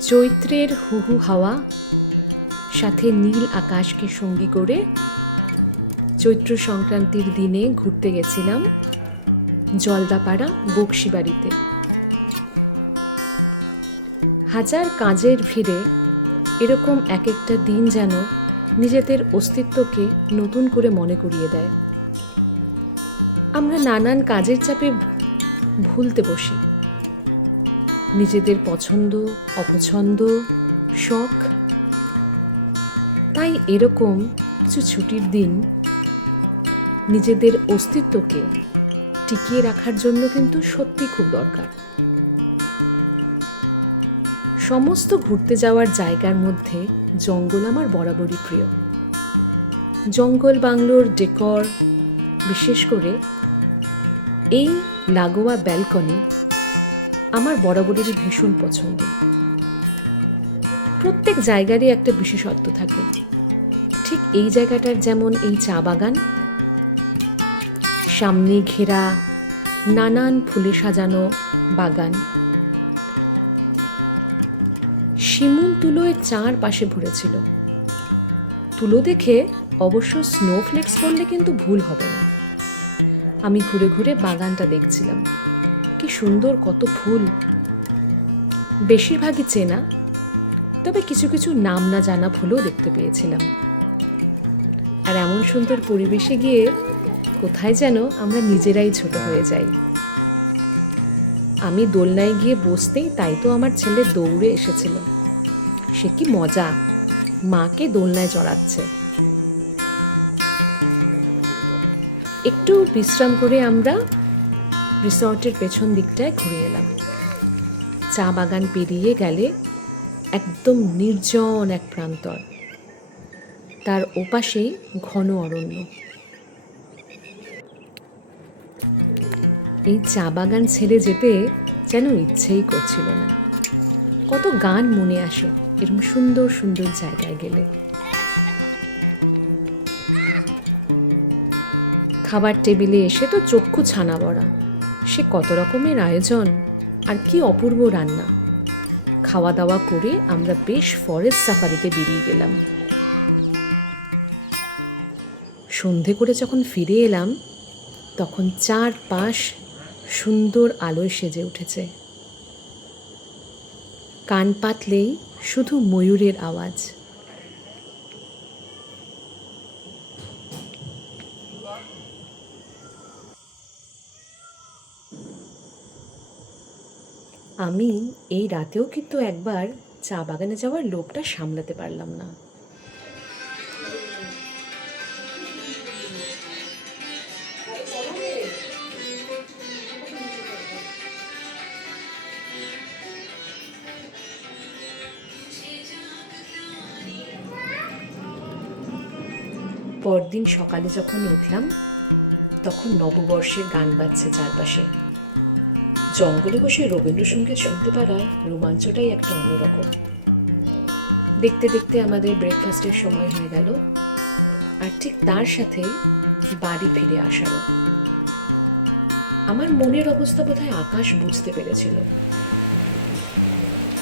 চৈত্রের হুহু হাওয়া সাথে নীল আকাশকে সঙ্গী করে চৈত্র সংক্রান্তির দিনে ঘুরতে গেছিলাম জলদাপাড়া বক্সিবাড়িতে। হাজার কাজের ভিড়ে এরকম এক একটা দিন যেন নিজেদের অস্তিত্বকে নতুন করে মনে করিয়ে দেয়। আমরা নানান কাজের চাপে ভুলতে বসি নিজেদের পছন্দ অপছন্দ, শখ। তাই এরকম কিছু ছুটির দিন নিজেদের অস্তিত্বকে টিকিয়ে রাখার জন্য কিন্তু সত্যি খুব দরকার। সমস্ত ঘুরতে যাওয়ার জায়গার মধ্যে জঙ্গল আমার বরাবরই প্রিয়। জঙ্গল বাংলোর ডেকর, বিশেষ করে এই লাগোয়া ব্যালকনি আমার বরাবরেরই ভীষণ পছন্দ। প্রত্যেক জায়গারই একটা বিশেষত্ব থাকে। ঠিক এই জায়গাটার যেমন এই চা বাগান, সামনে ঘেরা নানান ফুলে সাজানো বাগান, শিমুল তুলোয় চারপাশে ভরেছিল। তুলো দেখে অবশ্য স্নোফ্লেক্স বললে কিন্তু ভুল হবে না। আমি ঘুরে ঘুরে বাগানটা দেখছিলাম। কি সুন্দর কত ফুল, বেশিরভাগই চেনা, তবে কিছু কিছু নাম না জানা ফুলও দেখতে পেয়েছিলাম। আর এমন সুন্দর পরিবেশে গিয়ে কোথায় যেন আমরা নিজেরাই ছোট হয়ে যাই। আমি দোলনায় গিয়ে বসতেই তাই তো আমার ছেলে দৌড়ে এসেছিল। সে কি মজা, মাকে দোলনায় চড়াচ্ছে। একটু বিশ্রাম করে আমরা রিসর্টের পেছন দিকটায় ঘুরে এলাম। চা বাগান পেরিয়ে গেলে একদম নির্জন এক প্রান্তর, তার ওপাশেই ঘন অরণ্য। এই চা বাগান ছেড়ে যেতে যেন ইচ্ছেই করছিল না। কত গান মনে আসে এরকম সুন্দর সুন্দর জায়গায় গেলে। খাবার টেবিলে এসে তো চক্ষু ছানা বড়া। সে কত রকমের আয়োজন, আর কি অপূর্ব রান্না। খাওয়া দাওয়া করে আমরা বেশ ফরেস্ট সাফারিতে বেরিয়ে গেলাম। সন্ধে করে যখন ফিরে এলাম তখন চারপাশ সুন্দর আলোয় সেজে উঠেছে। কান পাতলেই শুধু ময়ূরের আওয়াজ। আমি এই রাতেও কিন্তু একবার চা বাগানে যাওয়ার লোভটা সামলাতে পারলাম না। পরদিন সকালে যখন উঠলাম তখন নববর্ষের গান বাজছে চারপাশে। জঙ্গলে বসে রবীন্দ্রসঙ্গীত শুনতে পারার রোমাঞ্চটাই একটা অন্যরকম। দেখতে দেখতে আমাদের ব্রেকফাস্টের সময় হয়ে গেল, আর ঠিক তার সাথে বাড়ি ফিরে আসারও। আমার মনের অবস্থা বোধহয় আকাশ বুঝতে পেরেছিল,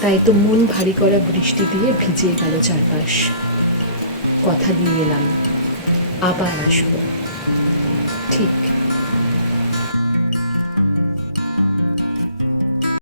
তাই তো মন ভারী করা বৃষ্টি দিয়ে ভিজিয়ে গেল চারপাশ। কথা দিয়ে এলাম, আবার আসবো।